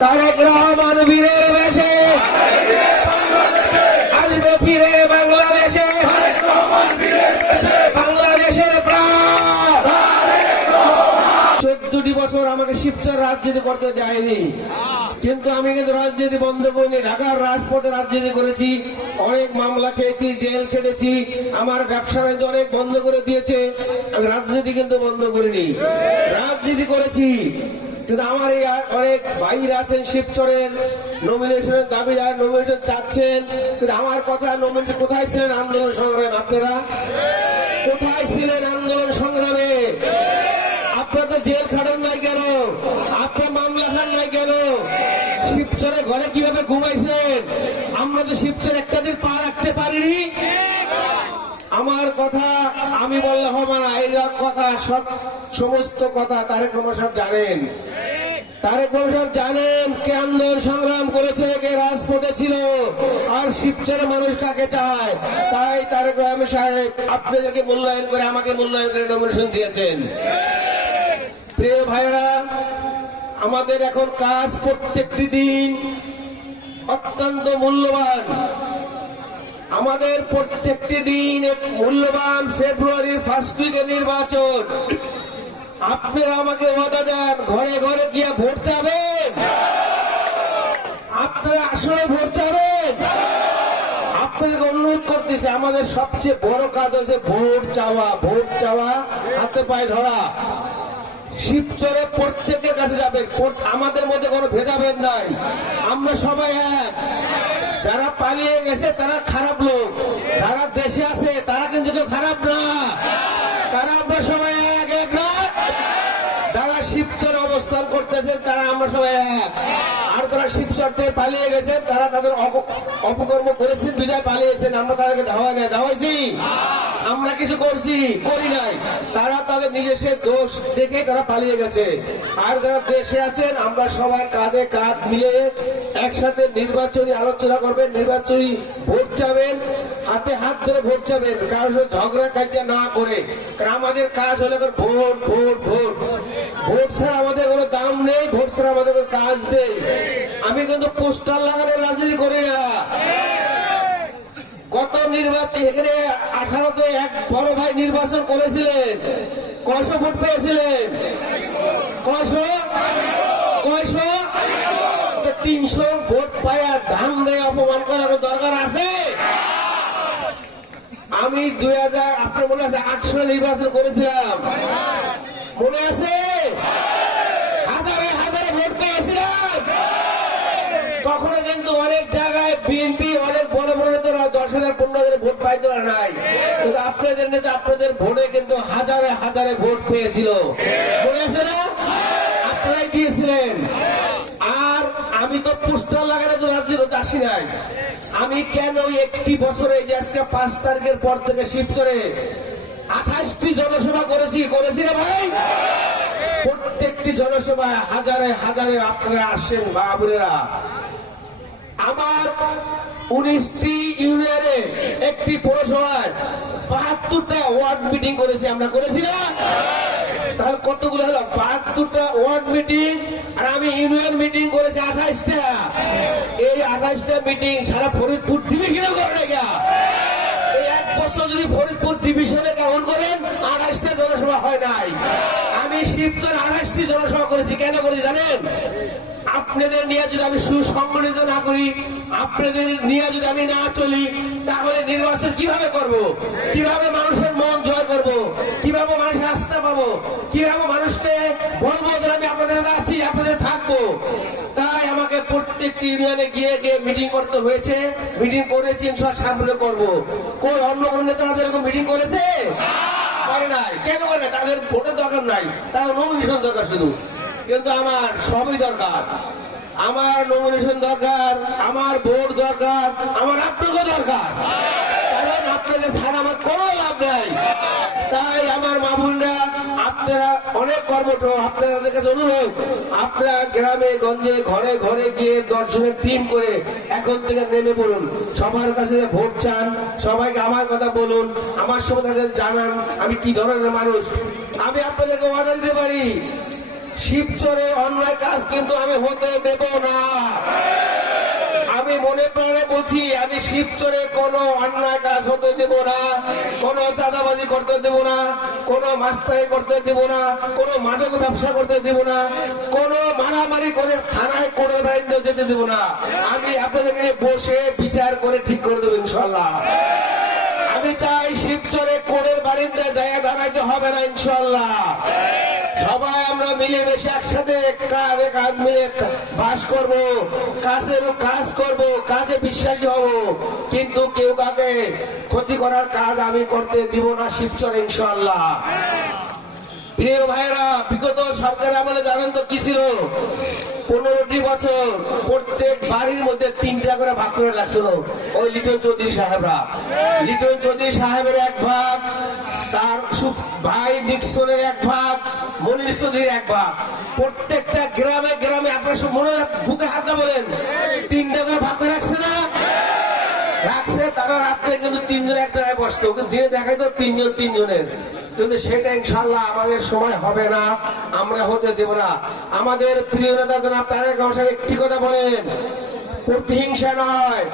তারেক রহমান বীরের বেশে আসবে ফিরে বাংলাদেশে, বাংলাদেশের প্রাণ। 14টি বছর আমাকে শিবচর রাজনীতি করতে দেয়নি, কিন্তু আমি কিন্তু রাজনীতি বন্ধ করিনি। ঢাকার রাজপথে রাজনীতি করেছি, অনেক মামলা খেয়েছি, জেল খেটেছি, আমার ব্যবসা বাণিজ্য অনেক বন্ধ করে দিয়েছে। আমি রাজনীতি কিন্তু বন্ধ করিনি, রাজনীতি করেছি। কিন্তু আমার এই অনেক ভাইরা আছেন শিবচরের নমিনেশনের দাবিদার, নমিনেশন চাচ্ছেন, কিন্তু আমার কথা নমিনেশন কোথায় ছিলেন আন্দোলন সংগ্রামে? আপনারা কোথায় ছিলেন আন্দোলন সংগ্রামে? আপনারা তো জেল খাটান নাই কেন? আপনার মামলা খান নাই কেন? শিবচরে ঘরে কিভাবে ঘুমাইছেন? আমরা তো শিবচর একটা দিন পা রাখতে পারিনি। আমার কথা আমি বললে হবে না, এই কথা সমস্ত কথা তারেক রহমান সাহেব জানেন। তারেক রহমান সাহেব জানেন কে আন্দোলন সংগ্রাম করেছে, কে রাজপথে ছিল, আর শিবচরের মানুষ কাকে চায়। তাই তারেক রহমান সাহেব আপনাদেরকে মূল্যায়ন করে, আমাকে মূল্যায়ন করে নমিনেশন দিয়েছেন। প্রিয় ভাইরা, আমাদের এখন কাজ প্রত্যেকটি দিন অত্যন্ত মূল্যবান। আমাদের প্রত্যেকটি দিন মূল্যবান। ফেব্রুয়ারির ফার্স্ট উইকে নির্বাচন। আপনারা আমাকে ওয়াদা দেন, ঘরে ঘরে গিয়ে ভোট চাবেন? আপনারা আসলে ভোট চাবেন? আপনাদেরকে অনুরোধ করতেছে, আমাদের সবচেয়ে বড় কাজ হচ্ছে ভোট চাওয়া, ভোট চাওয়া, হাতে পায়ে ধরা। শিবচরে প্রত্যেকের কাছে যাবে, আমাদের মধ্যে কোনো ভেদাভেদ নাই, আমরা সবাই এক। যারা পালিয়ে গেছে তারা খারাপ লোক, যারা দেশে আছে তারা কিন্তু কেউ খারাপ না, তারা আমরা সবাই এক, এক না। যারা শিবচরে অবস্থান করতেছেন তারা আমরা সবাই এক, আর যারা শিবচর থেকে পালিয়ে গেছেন তারা তাদের অপকর্ম করেছেন, বিদায় পালিয়েছেন। আমরা তাদেরকে ধাওয়াই নাই, ধাওয়াইছি? আমরা কিছু করছি? করি নাই। তারা তাদের নিজস্ব দোষ দেখে তারা পালিয়ে গেছে। আর যারা দেশে আছেন আমরা সবাই কাঁধে কাঁধ মিলে একসাথে নির্বাচনী আলোচনা করবেন, নির্বাচনী ভোট চাবেন, হাতে হাত ধরে ভোট চাবেন, কারোর সাথে ঝগড়া কাজা না করে। কারণ আমাদের কাজ হলে ভোট ভোট ভোট। ভোট ছাড়া আমাদের কোনো দাম নেই, ভোট ছাড়া আমাদের কোনো কাজ নেই। আমি কিন্তু পোস্টার লাগানোর রাজনীতি করি না। গত নির্বাচন এখানে 18তে এক বড় ভাই নির্বাচন করেছিলেন, কয়শো ভোট পেয়েছিলেন? কয়শো? 300 ভোট পায়া ধান দিয়ে অপমান করার দরকার আছে? আমি 2000 আপনার মনে আছে 800 নির্বাচন করেছিলাম, মনে আছে? হাজারে হাজারে ভোট পেয়েছিলাম। তখনও কিন্তু অনেক জায়গায় বিএনপি অনেক বড় বড় নেতারা 10,000 15,000 ভোট পাইতে পারে নাই, কিন্তু আপনাদের নেতা আপনাদের ভোটে কিন্তু হাজারে হাজারে ভোট পেয়েছিল, মনে আছে না? আপনারাই দিয়েছিলেন। আর আমি তো পোস্টার লাগানো তো রাজনীতি আসি নাই। আমি কেন একটি বছরে যে আজকে 5 তারিখের পর থেকে শিবচরে 28টি জনসভা করেছি রে ভাই। প্রত্যেকটি জনসভায় হাজারে হাজারে আপনারা আসেন বাবুরেরা। আমার 19টি ইউনিয়নে একটি পৌরসভায় 72টা ওয়ার্ড মিটিং করেছি, আমরা করেছি না? তাহলে কতগুলো হলো? 72টা ওয়ার্ড মিটিং, আর আমি ইউনিয়ন মিটিং করেছি 28টা। এই 28টা মিটিং সারা ফরিদপুর ডিভিশনে করে গা। এই এক বছর যদি ফরিদপুর ডিভিশনে কেমন করেন 28টা জনসভা হয় নাই। আমি শিবচর 28টি জনসভা করেছি। কেন করেছি জানেন? আপনাদের নিয়ে যদি আমি সুসংগঠিত না করি, আপনাদের নিয়ে যদি আমি না চলি, তাহলে নির্বাচন কিভাবে করব? কিভাবে মানুষের মন জয় করব? কিভাবে মানুষের আস্থা পাবো? কিভাবে মানুষকে বলবো যে আমি আপনাদের আছি, আপনাদের থাকবো? তাই আমাকে প্রত্যেকটি ইউনিয়নে গিয়ে গিয়ে মিটিং করতে হয়েছে। মিটিং করেছি, ইনশাআল্লাহ সামনে করবো। কোন অন্য কোন নেতারা এরকম মিটিং করেছে? করে নাই। কেন করে না? তাদের ভোটের দরকার নাই, তাদের নমিনেশন দরকার শুধু। কিন্তু আমার সবই দরকার, আমার নমিনেশন দরকার, আমার ভোট দরকার, আমার আপনাকে দরকার। কারণ আপনাদের ছাড়া আমার কোনো লাভ নাই। তাই আমার মা বোনরা, আপনারা অনেক কর্মঠ, আপনাদের কাছে অনুরোধ, আপনারা গ্রামে গঞ্জে ঘরে ঘরে গিয়ে 10 জনের টিম করে এখন থেকে নেমে পড়ুন। সবার কাছে ভোট চান, সবাইকে আমার কথা বলুন, আমার সম্বন্ধে জানান আমি কি ধরনের মানুষ। আমি আপনাদেরকে ওয়াদা দিতে পারি, শিবচরে অন্যায় কাজ কিন্তু আমি হতে দেব না। আমি মনে প্রাণে বলছি, আমি শিবচরে কোনো অন্যায় কাজ হতে দেব না, কোনো চাঁদাবাজি করতে দেব না, কোনো মাস্তাই করতে দেব না, কোনো মাদক ব্যবসা করতে দেব না, কোনো মারামারি করে থানায় কোর্টের বাইরে যেতে দেব না। আমি আপনাদেরকে নিয়ে বসে বিচার করে ঠিক করে দেবো ইনশাল্লাহ। আমি চাই শিবচরে কোর্টের বাড়িতে জায়গা দাঁড়াইতে হবে না ইনশাল্লাহ। সবাই আমরা মিলেমিশে একসাথে কাঁধে কাঁধ মিলে বাস করব, কাজের কাজ করব, কাজে বিশ্বাসী হব, কিন্তু কেউ কাকে ক্ষতি করার কাজ আমি করতে দিব না শিবচরে ইনশাল্লাহ। প্রিয় ভাইরা, বিগত সরকার আমলে জানেন তো কি ছিল, 15টি বছর প্রত্যেক বাড়ির মধ্যে 3টা করে ভাগ করে লাগছিল ওই লিটন চৌধুরী সাহেবরা। লিটন চৌধুরী সাহেবের এক ভাগ, তার ভাই নিক্সনের এক ভাগ, মনির চৌধুরীর এক ভাগ, প্রত্যেকটা গ্রামে গ্রামে আপনার সব মনে বুকে হাত বলেন 3টা করে ভাগ করে রাখছে না? রাখছে। তারা রাত্রে কিন্তু 3জন এক জায়গায় বসতো, কিন্তু দিনে দেখাই তো 3জন 3জনের। কিন্তু সেটা ইনশাল্লাহ আমাদের সময় হবে না, আমরা হতে দেব না। আমাদের প্রিয় নেতা জনাব তারেক রহমান সাহেব একটি কথা বলেন, প্রতিহিংসা নয়,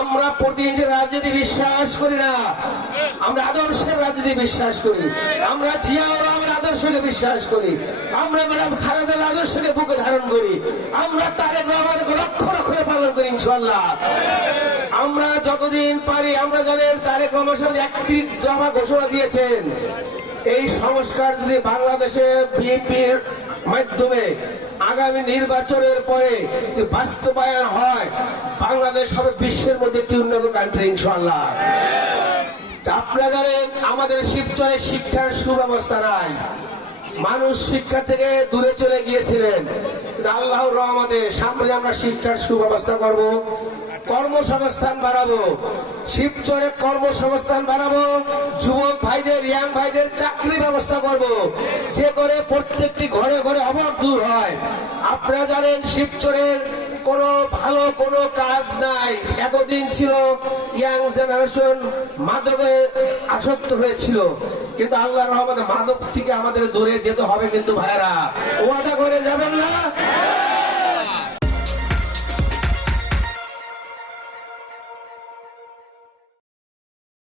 আমরা প্রতিহিংসার রাজনীতি বিশ্বাস করি না, আমরা আদর্শের রাজনীতি বিশ্বাস করি, আমরা জিয়াউর রহমানের আদর্শকে বিশ্বাস করি, আমরা ম্যাডাম খালেদার আদর্শকে বুকে ধারণ করি, আমরা তারেক রহমানকে লক্ষ লক্ষ পালন করি ইনশাল্লাহ। আমরা যতদিন পারি, আমরা জানেন তারেক রহমান সাহেব 31 দফা ঘোষণা দিয়েছেন, এই সংস্কার যদি বাংলাদেশে বিএনপির মাধ্যমে আগামী নির্বাচনের পরে বাস্তবায়ন হয়, বাংলাদেশ হবে বিশ্বের মধ্যে একটি উন্নত কান্ট্রি ইনশাল্লাহ। আপনারা জানেন আমাদের শিবচরে শিক্ষার সুব্যবস্থা নাই, মানুষ শিক্ষা থেকে দূরে চলে গিয়েছিলেন। আল্লাহর রহমতে সামনে আমরা শিক্ষার সুব্যবস্থা করব, কর্মসংস্থান বাড়াবো, শিবচরে কর্মসংস্থান বাড়াবো, যুবক ভাইদের ইয়াং ভাইদের চাকরি ব্যবস্থা করব, যে করে প্রত্যেকটি ঘরে ঘরে অভাব দূর হয়। আপনারা জানেন শিবচরের কোনো ভালো কোনো কাজ নাই। এতদিন ছিল ইয়াং জেনারেশন মাদকে আসক্ত হয়েছিল, কিন্তু আল্লাহর রহমতে মাদক থেকে আমাদের দূরে যেতে হবে। কিন্তু ভাইরা ওয়াদা করে যাবেন না?